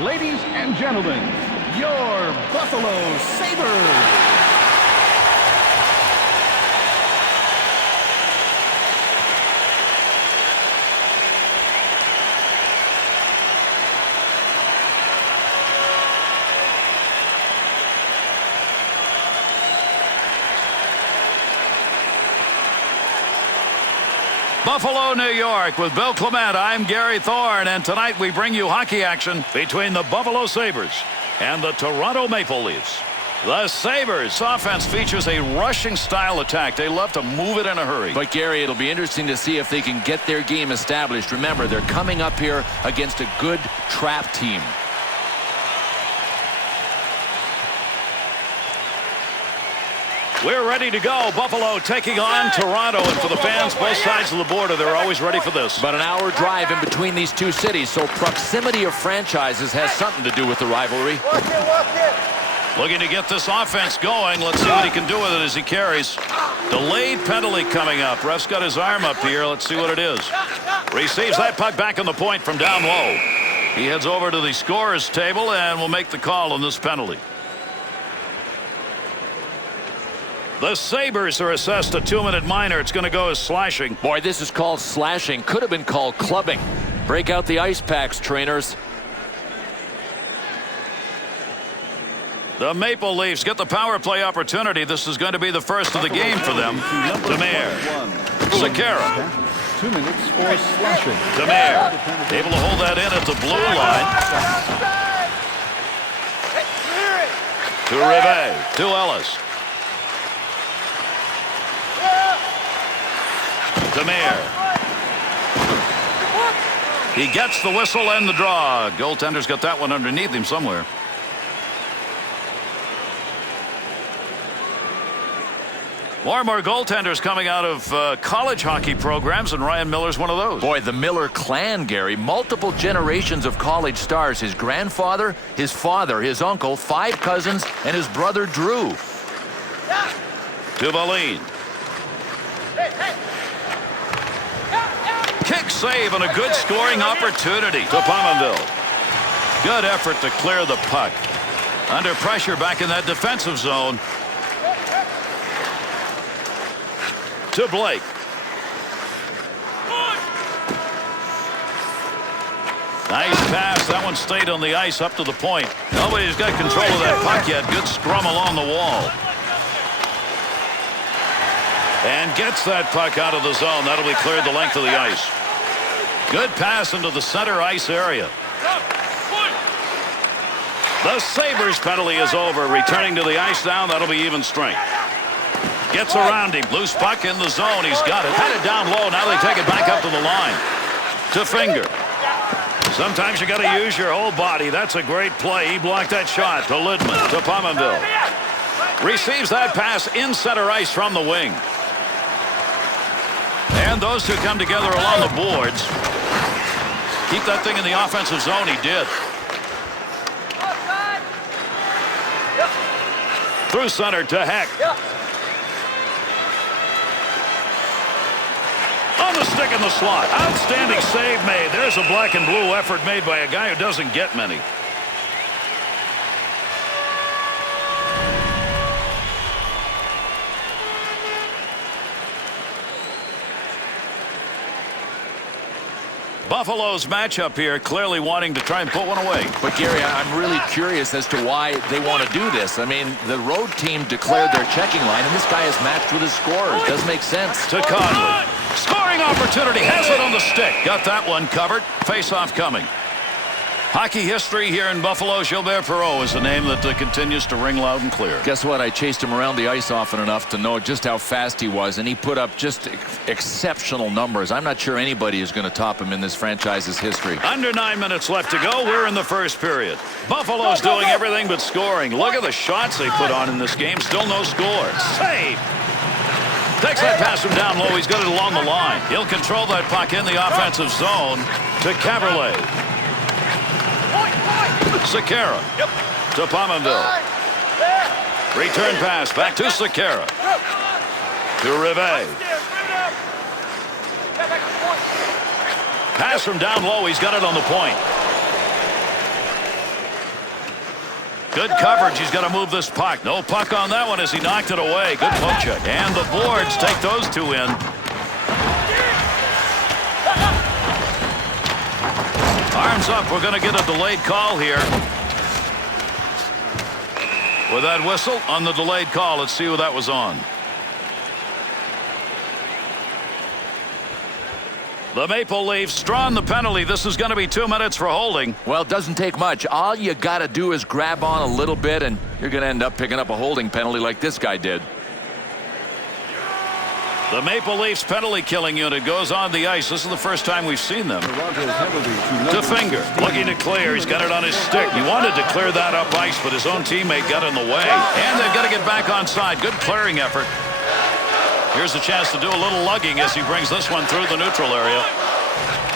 Ladies and gentlemen, your Buffalo Sabres. Buffalo, New York, with Bill Clement. I'm Gary Thorne, and tonight we bring you hockey action between the Buffalo Sabres and the Toronto Maple Leafs. The Sabres offense features a rushing style attack. They love to move it in a hurry. But Gary, it'll be interesting to see if they can get their game established. Remember, they're coming up here against a good trap team. We're ready to go. Buffalo taking on Toronto. And for the fans, both sides of the border, they're always ready for this. About an hour drive in between these two cities, so proximity of franchises has something to do with the rivalry. Looking to get this offense going. Let's see what he can do with it as he carries. Delayed penalty coming up. Ref's got his arm up here. Let's see what it is. Receives that puck back on the point from down low. He heads over to the scorer's table and will make the call on this penalty. The Sabres are assessed a 2-minute minor. It's going to go as slashing. Boy, this is called slashing. Could have been called clubbing. Break out the ice packs, trainers. The Maple Leafs get the power play opportunity. This is going to be the first of the game for them. Demare. Sekera. 2 minutes for slashing. Demare able to hold that in at the blue line. To Rivet. To Ellis. Demare. He gets the whistle and the draw. Goaltender's got that one underneath him somewhere. More and more goaltenders coming out of college hockey programs, and Ryan Miller's one of those. Boy, the Miller clan, Gary. Multiple generations of college stars. His grandfather, his father, his uncle, 5 cousins, and his brother Drew. To Valine. Kick save and a good scoring opportunity to Pominville. Good effort to clear the puck. Under pressure back in that defensive zone. To Blake. Nice pass. That one stayed on the ice up to the point. Nobody's got control of that puck yet. Good scrum along the wall. And gets that puck out of the zone. That'll be cleared the length of the ice. Good pass into the center ice area. The Sabres penalty is over. Returning to the ice now. That'll be even strength. Gets around him. Loose puck in the zone. He's got it. Had it down low. Now they take it back up to the line. To Finger. Sometimes you got to use your whole body. That's a great play. He blocked that shot. To Lidman. To Pominville. Receives that pass in center ice from the wing. And those two come together along the boards. Keep that thing in the offensive zone. He did. Through center to Heck. On the stick in the slot. Outstanding save made. There's a black and blue effort made by a guy who doesn't get many. Buffalo's matchup here, clearly wanting to try and put one away. But Gary, I'm really curious as to why they want to do this. I mean, the road team declared their checking line, and this guy is matched with his scorers. Doesn't make sense. To Conley. Scoring opportunity. Has it on the stick. Got that one covered. Face-off coming. Hockey history here in Buffalo. Gilbert Perreault is a name that continues to ring loud and clear. Guess what? I chased him around the ice often enough to know just how fast he was, and he put up just exceptional numbers. I'm not sure anybody is going to top him in this franchise's history. Under 9 minutes left to go. We're in the first period. Buffalo's doing everything but scoring. Look at the shots they put on in this game. Still no score. Save. Takes that pass from down low. He's got it along the line. He'll control that puck in the offensive zone to Caberlet. Sekera. To Pominville. Return pass back to Sekera. To Rivet. Pass from down low. He's got it on the point. Good coverage. He's got to move this puck. No puck on that one as he knocked it away. Good poke check. And the boards take those two in. Arms up. We're going to get a delayed call here. With that whistle on the delayed call, let's see who that was on. The Maple Leafs drawing the penalty. This is going to be 2 minutes for holding. Well, it doesn't take much. All you got to do is grab on a little bit, and you're going to end up picking up a holding penalty like this guy did. The Maple Leafs penalty killing unit goes on the ice. This is the first time we've seen them. To Finger, looking to clear. He's got it on his stick. He wanted to clear that up ice, but his own teammate got in the way. And they've got to get back on side. Good clearing effort. Here's a chance to do a little lugging as he brings this one through the neutral area.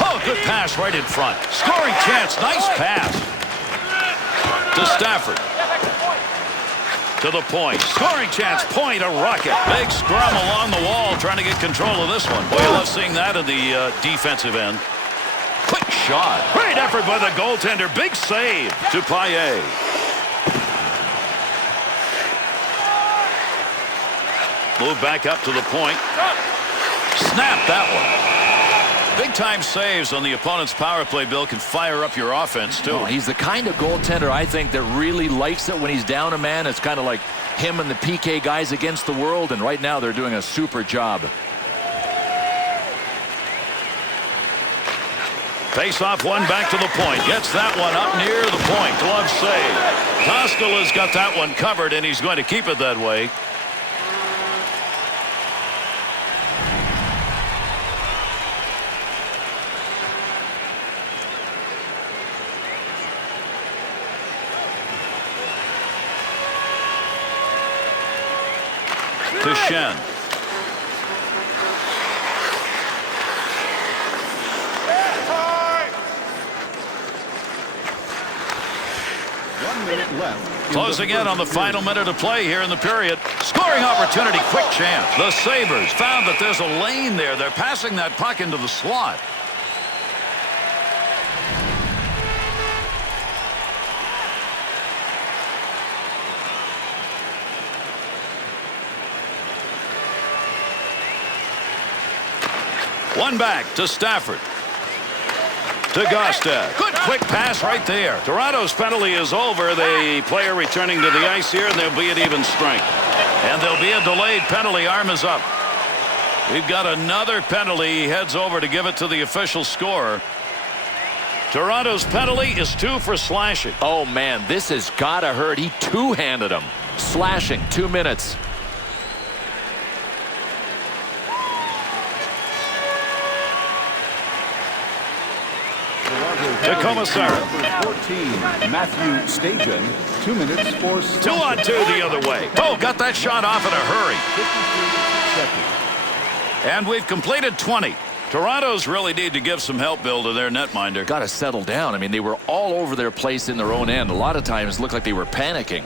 Oh, good pass right in front. Scoring chance. Nice pass. To Stafford. To the point. Scoring chance. Point. A rocket. Big scrum along the wall trying to get control of this one. Boy, you love seeing that in the defensive end. Quick shot. Great effort by the goaltender. Big save to Payet. Move back up to the point. Snap that one. Big time saves on the opponent's power play, Bill, can fire up your offense too. Oh, he's the kind of goaltender I think that really likes it when he's down a man. It's kind of like him and the PK guys against the world, and right now they're doing a super job. Face off one back to the point. Gets that one up near the point. Glove save. Koskela's got that one covered, and he's going to keep it that way. To Shen. Closing in on the final minute of play here in the period. Scoring opportunity, quick chance. The Sabres found that there's a lane there. They're passing that puck into the slot. One back to Stafford. To Gostad. Good quick pass right there. Toronto's penalty is over. The player returning to the ice here, and there'll be an even strength. And there'll be a delayed penalty. Arm is up. We've got another penalty. He heads over to give it to the official scorer. Toronto's penalty is 2 for slashing. Oh, man, this has got to hurt. He two-handed him. Slashing, 2 minutes. To Commissar. 14, Matthew Stajan, 2 minutes for 2 on 2 the other way. Oh, got that shot off in a hurry. 53 seconds. And we've completed 20. Toronto's really need to give some help, Bill, to their netminder. Got to settle down. I mean, they were all over their place in their own end. A lot of times it looked like they were panicking.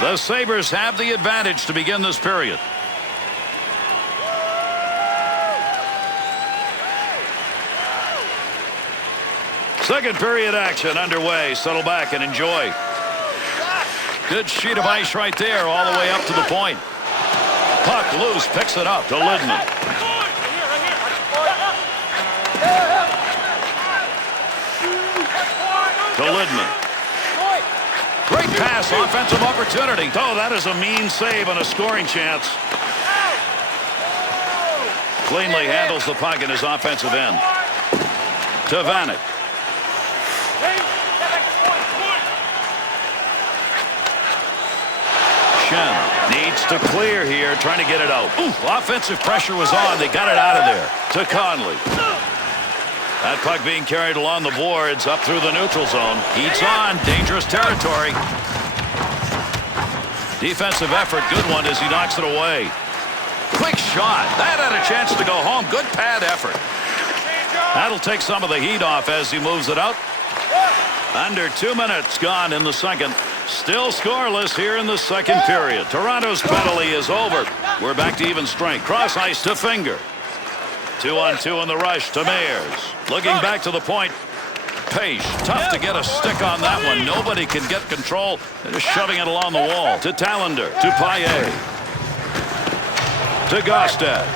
The Sabres have the advantage to begin this period. Second period action underway. Settle back and enjoy. Good sheet of ice right there all the way up to the point. Puck loose, picks it up to Lidman. To Lidman. Great pass, offensive opportunity. Oh, that is a mean save and a scoring chance. Cleanly handles the puck in his offensive end. To Vanek. Shen needs to clear here, trying to get it out. Ooh, offensive pressure was on. They got it out of there. To Conley. That puck being carried along the boards up through the neutral zone. Heats on. Dangerous territory. Defensive effort. Good one as he knocks it away. Quick shot. That had a chance to go home. Good pad effort. That'll take some of the heat off as he moves it out. Under 2 minutes gone in the second. Still scoreless here in the second period. Toronto's penalty is over. We're back to even strength. Cross ice to Finger. 2-on-2 in the rush to Mayers. Looking back to the point. Pace. Tough to get a stick on that one. Nobody can get control. They're just shoving it along the wall. To Tallender. To Payet. To Gostad.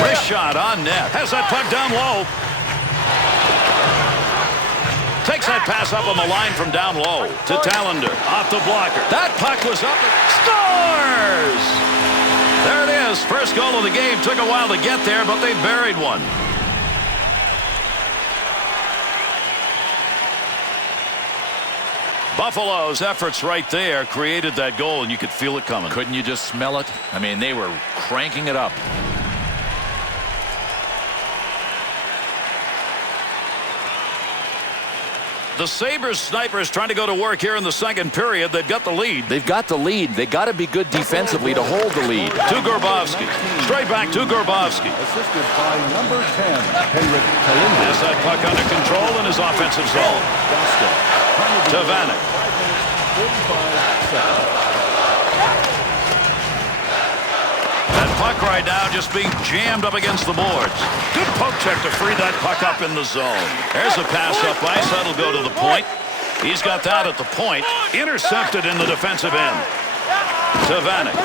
Wrist shot on net. Has that puck down low. Takes that pass up on the line from down low. To Tallender. Off the blocker. That puck was up. Scores! There it is. First goal of the game. Took a while to get there, but they buried one. Buffalo's efforts right there created that goal, and you could feel it coming. Couldn't you just smell it? I mean, they were cranking it up. The Sabres snipers trying to go to work here in the second period. They've got the lead. They've got the lead. They got to be good defensively to hold the lead. To Grabowski. Straight back to Grabowski. Assisted by number 10, Henrik Kalender. Has that puck under control in his offensive zone. To Vanek. 45 seconds. That puck right now just being jammed up against the boards. Good poke check to free that puck up in the zone. There's a pass up ice. That'll go to the point. He's got that at the point. Intercepted in the defensive end. To Vanek.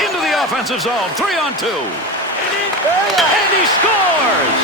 Into the offensive zone. 3-on-2. And he scores!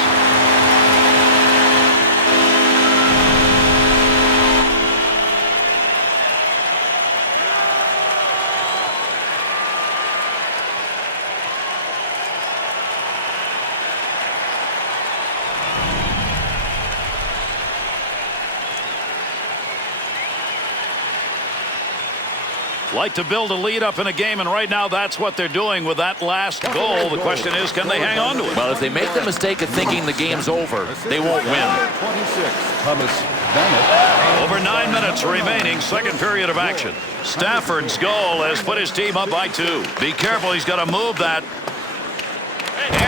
Like to build a lead up in a game, and right now that's what they're doing with that last goal. The question is, can they hang on to it? Well, if they make the mistake of thinking the game's over, they won't win. 26, Thomas Vanek. Over 9 minutes remaining, second period of action. Stafford's goal has put his team up by 2. Be careful, he's got to move that.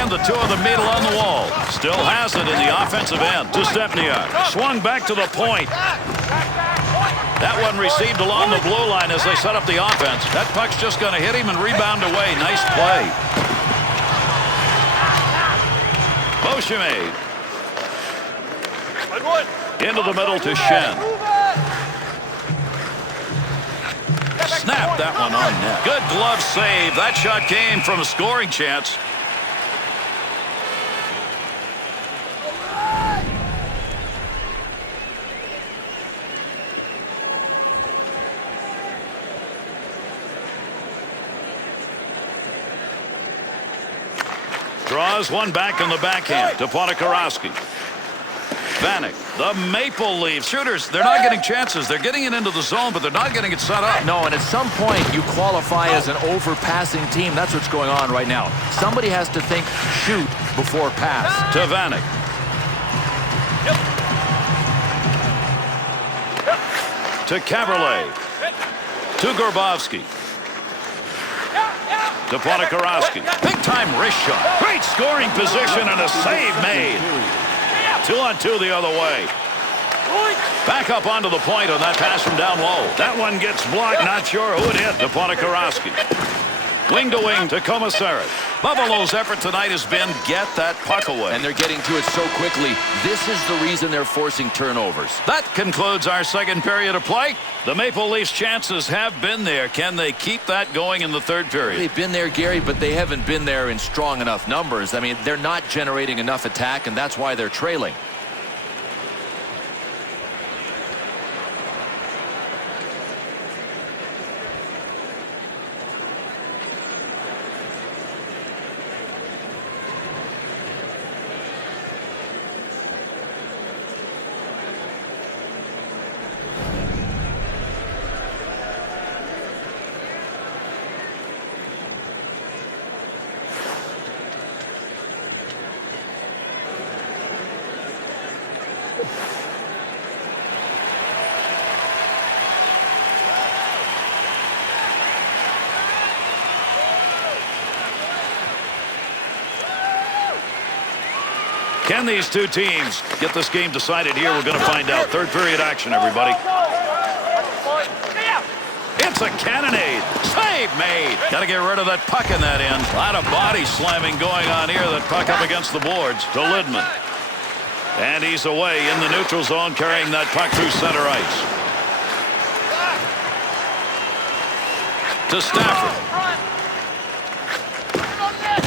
And the two of them meet along the wall. Still has it in the offensive end. To Stepniak. Swung back to the point. That one received along the blue line as they set up the offense. That puck's just going to hit him and rebound away. Nice play. Beauchemin. Into the middle to Shen. Snapped that one on net. Good glove save. That shot came from a scoring chance. Draws one back in the backhand to Ponikarovsky. Vanek, the Maple Leafs shooters, they're not getting chances. They're getting it into the zone, but they're not getting it set up. No, and at some point you qualify as an overpassing team. That's what's going on right now. Somebody has to think shoot before pass. To Vanek. To Caberlet. To Grabowski. To Ponikarovsky. Big-time wrist shot. Great scoring position and a save made. 2-on-2 the other way. Back up onto the point on that pass from down low. That one gets blocked. Not sure who it hit. To Ponikarovsky. Wing to wing to Komisarek. Buffalo's effort tonight has been get that puck away. And they're getting to it so quickly. This is the reason they're forcing turnovers. That concludes our second period of play. The Maple Leafs' chances have been there. Can they keep that going in the third period? They've been there, Gary, but they haven't been there in strong enough numbers. I mean, they're not generating enough attack, and that's why they're trailing. Can these two teams get this game decided here? We're going to find out. Third period action, everybody. It's a cannonade. Save made. Got to get rid of that puck in that end. A lot of body slamming going on here. That puck up against the boards to Lidman. And he's away in the neutral zone, carrying that puck through center ice. To Stafford.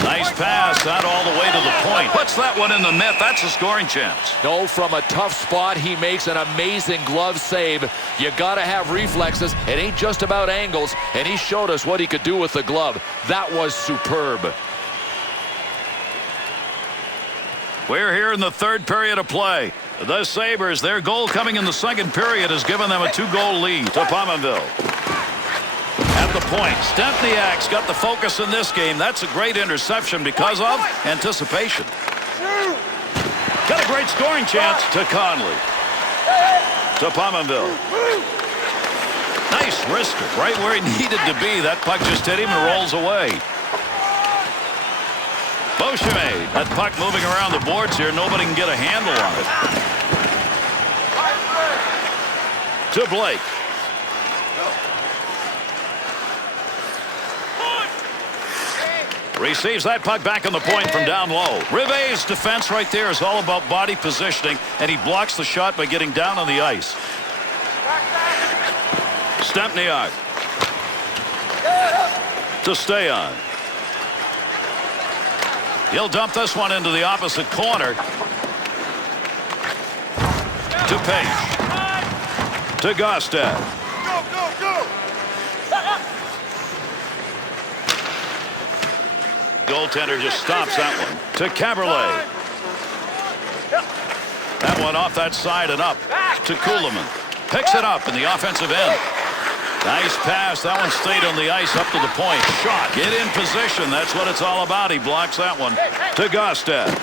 Nice pass out all the way to the point. Puts that one in the net. That's a scoring chance. No, from a tough spot, he makes an amazing glove save. You got to have reflexes. It ain't just about angles, and he showed us what he could do with the glove. That was superb. We're here in the third period of play. The Sabres, their goal coming in the second period has given them a 2-goal lead to Pominville. At the point, Stempniak's got the focus in this game. That's a great interception because of anticipation. Got a great scoring chance to Conley. To Pominville. Nice wrister, right where he needed to be. That puck just hit him and rolls away. Beauchemin, that puck moving around the boards here. Nobody can get a handle on it. To Blake. Receives that puck back on the point from down low. Rivet's defense right there is all about body positioning, and he blocks the shot by getting down on the ice. Stempniak. To stay on. He'll dump this one into the opposite corner. To Page. To Gostad. Goaltender just stops that one. To Caberlet. That one off that side and up. To Kuhlman. Picks it up in the offensive end. Nice pass. That one stayed on the ice up to the point. Shot. Get in position. That's what it's all about. He blocks that one. To Gostad.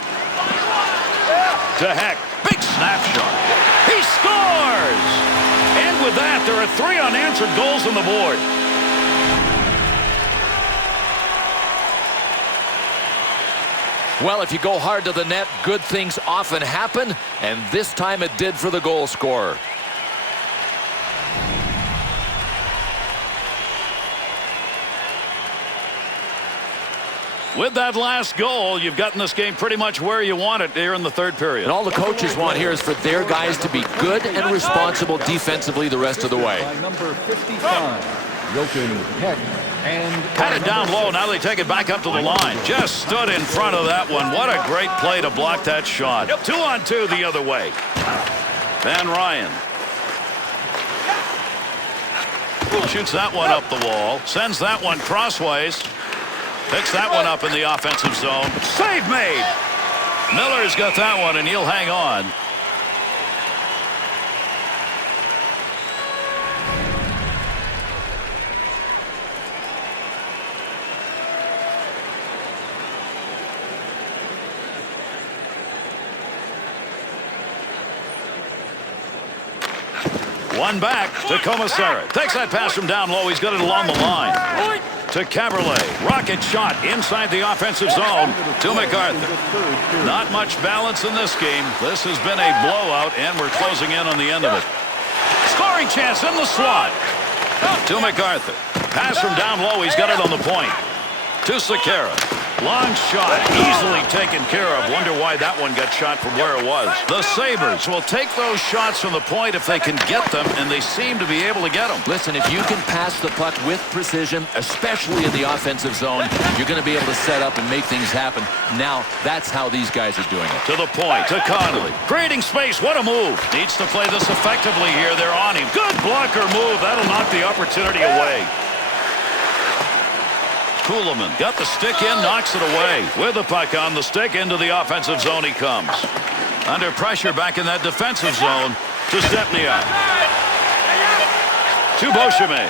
To Heck. Big snapshot. He scores! And with that, there are 3 unanswered goals on the board. Well, if you go hard to the net, good things often happen, and this time it did for the goal scorer. With that last goal, you've gotten this game pretty much where you want it here in the third period. And all the coaches want here is for their guys to be good and responsible defensively the rest of the way. By number 55, Jochen Heck. And had it down low. Now they take it back up to the line. Just stood in front of that one. What a great play to block that shot. 2-on-2 the other way. Van Ryan. Shoots that one up the wall. Sends that one crossways. Picks that one up in the offensive zone. Save made. Miller's got that one, and he'll hang on. One back to Commissary. Takes that pass from down low. He's got it along the line. To Caberlet. Rocket shot inside the offensive zone to MacArthur. Not much balance in this game. This has been a blowout, and we're closing in on the end of it. Scoring chance in the slot. To MacArthur. Pass from down low. He's got it on the point. To Sekera. Long shot, easily taken care of. Wonder why that one got shot from where it was. The Sabres will take those shots from the point if they can get them, and they seem to be able to get them. Listen, if you can pass the puck with precision, especially in the offensive zone, you're going to be able to set up and make things happen. Now, that's how these guys are doing it. To the point, to Connolly. Creating space, what a move. Needs to play this effectively here. They're on him. Good blocker move. That'll knock the opportunity away. Kuhlman got the stick in, knocks it away. With the puck on the stick, into the offensive zone he comes. Under pressure back in that defensive zone to Stempniak. To Beauchemin.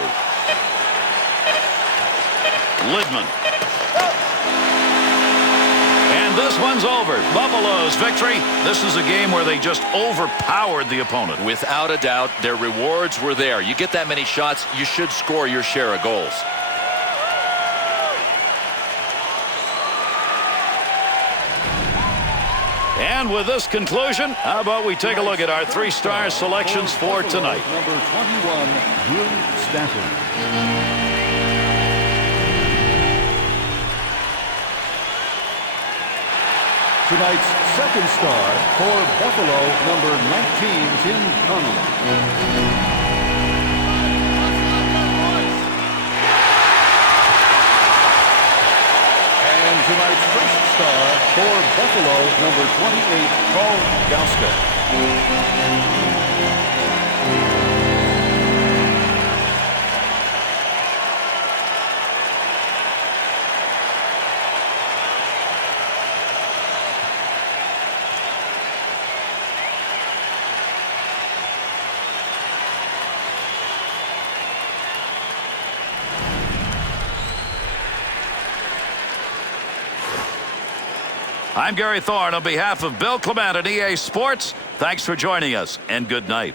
Lidman. And this one's over. Buffalo's victory. This is a game where they just overpowered the opponent. Without a doubt, their rewards were there. You get that many shots, you should score your share of goals. And with this conclusion, how about we take a look at our three-star selections for tonight. Number 21, Drew Stanton. Tonight's second star for Buffalo, number 19, Tim Connolly. And tonight's first star for Buffalo, number 28, Paul Gauskas. I'm Gary Thorne on behalf of Bill Clement at EA Sports. Thanks for joining us, and good night.